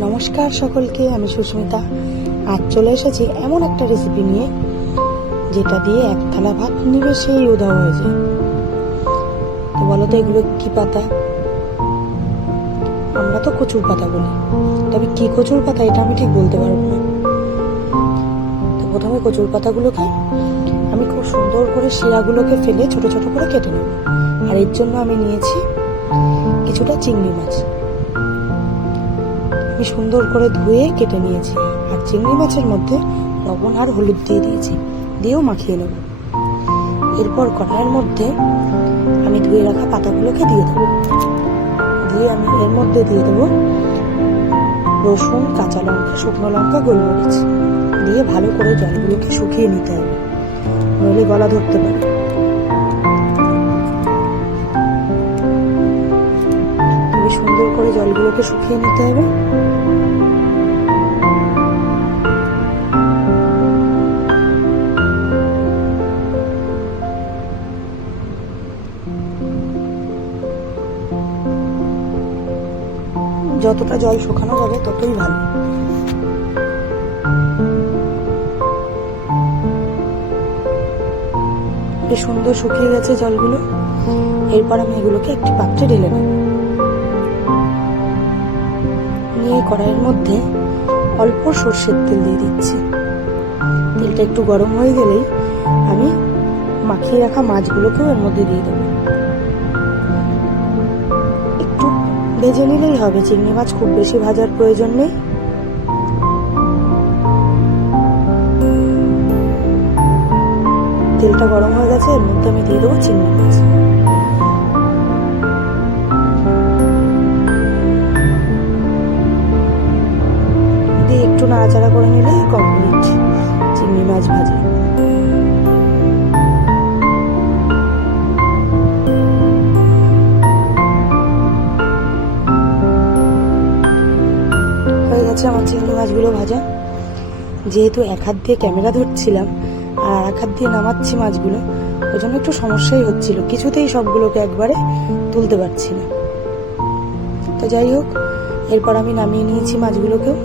নমস্কার সকলকে, আমি সুস্মিতা। আজ চলে এসেছি এমন একটা রেসিপি নিয়ে, যেটা দিয়ে এক থালা ভাত নিমেষেই উধাও হয়ে যায়। তো বলো তো, এগুলো কি পাতা? আমরা তো কচুর পাতা বলি। তবে কি কচুর পাতা, এটা আমি ঠিক বলতে পারব না। তো প্রথমে কচুর পাতাগুলোকে আমি খুব সুন্দর করে শিরাগুলোকে ফেলে ছোট ছোট করে কেটে নেব। আর এর জন্য আমি নিয়েছি কিছুটা চিংড়ি মাছ। আমি সুন্দর করে ধুয়ে কেটে নিয়েছি আর চিংড়ি মাছের মধ্যে লবণ আর হলুদ দিয়ে দিয়েছি। দিয়েও মাখিয়ে নেব। এরপর কড়াইয়ের মধ্যে আমি ধুয়ে রাখা পাতাগুলোকে দিয়ে দেবো। দিয়ে আমি এর মধ্যে দিয়ে দেবো রসুন, কাঁচা লঙ্কা, শুকনো লঙ্কা, গোলমরিচ। দিয়ে ভালো করে জলগুলোকে শুকিয়ে নিতে হবে। নইলে গলা ধরতে পারে। সুন্দর করে জলগুলোকে শুকিয়ে নিতে হবে। যতটা জল শুকানো যাবে ততই ভালো। সুন্দর শুকিয়ে গেছে জলগুলো। এরপর আমি এগুলোকে একটি পাত্রে ঢেলে নেব। নিয়ে কড়াইয়ের মধ্যে অল্প সর্ষের তেল দিয়ে দিচ্ছি। তেলটা একটু গরম হয়ে গেলেই আমি মাখিয়ে রাখা মাছগুলোকেও এর মধ্যে দিয়ে দেবো। ভেজে নিলেই হবে, চিংড়ি মাছ খুব বেশি ভাজার প্রয়োজন নেই। তেলটা গরম হয়ে গেছে, এর মধ্যে আমি দিয়ে দেবো চিংড়ি মাছ। দিয়ে একটু নাড়াচাড়া করে নিলে কমপ্লিট চিংড়ি মাছ ভাজা। গেছে আমার চিংড়ি মাছগুলো ভাজা। যেহেতু এক হাত দিয়ে ক্যামেরা ধরছিলাম, আর এক হাত দিয়ে নামাচ্ছি মাছগুলো ওই জন্য একটু সমস্যাই হচ্ছিল। কিছুতেই সবগুলোকে একবারে তুলতে পারছি না। তো যাই হোক, এরপর আমি নামিয়ে নিয়েছি মাছগুলোকেও।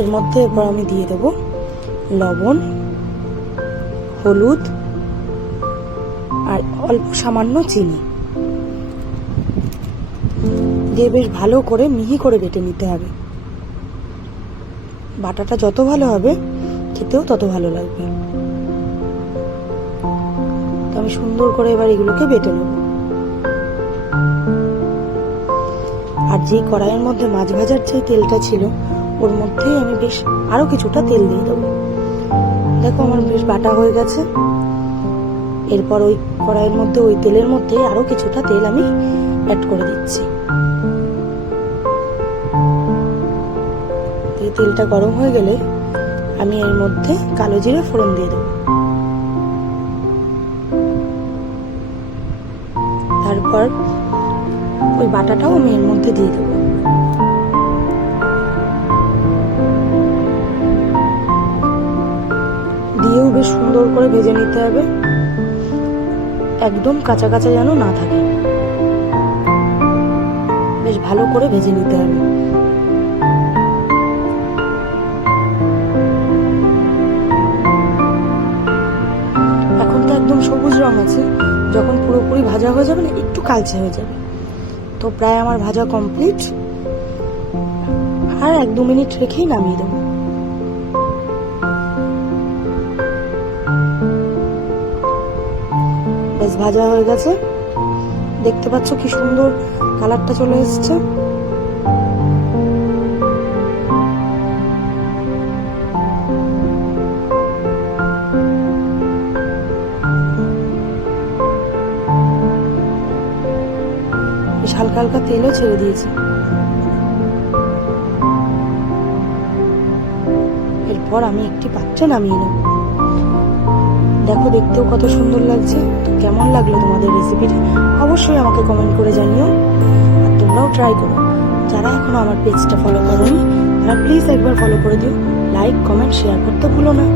এর মধ্যে এরপর আমি দিয়ে দেব লবণ হলুদ আর অল্প সামান্য চিনি। দিয়ে বেশ ভালো করে মিহি করে বেটে নিতে হবে। বাটাটা যত ভালো হবে, খেতেও তত ভালো লাগবে। তো আমি সুন্দর করে এবার এগুলোকে বেটে নেব। আর যেই কড়াইয়ের মধ্যে মাছ ভাজার যে তেলটা ছিল, ওর মধ্যেই আমি বেশ আরও কিছুটা তেল দিয়ে দেবো। দেখো আমার বেশ বাটা হয়ে গেছে। এরপর ওই কড়াইয়ের মধ্যে, ওই তেলের মধ্যে আরও কিছুটা তেল আমি অ্যাড করে দিচ্ছি। এই তেলটা গরম হয়ে গেলে আমি এর মধ্যে কালো জিরে ফোড়ন দিয়ে দেবো। তারপর ওই বাটাটাও আমি এর মধ্যে দিয়ে দেবো। বেশ সুন্দর করে ভেজে নিতে হবে। একদম কাঁচা কাঁচা যেন না থাকে। বেশ ভালো করে ভেজে নিতে হবে। এখন তো একদম সবুজ রং আছে। যখন পুরোপুরি ভাজা হয়ে যাবে না, একটু কালচে হয়ে যাবে। তো প্রায় আমার ভাজা কমপ্লিট। আর এক দু মিনিট রেখেই নামিয়ে দেবো। বেশ ভাজা হয়ে গেছে। দেখতে পাচ্ছ কি সুন্দর কালারটা চলে এসছে। হালকা হালকা তেলও ছেড়ে দিয়েছে। এরপর আমি একটি পাত্রে নামিয়ে নেব। দেখো, দেখতেও কত সুন্দর লাগছে। কেমন লাগল তোমাদের রেসিপিটা অবশ্যই আমাকে কমেন্ট করে জানিও আর তোমরাও ট্রাই করো। যারা এখনও আমার পেজটা ফলো করোনি, তারা প্লিজ একবার ফলো করে দিও। লাইক কমেন্ট শেয়ার করতে ভুলো না।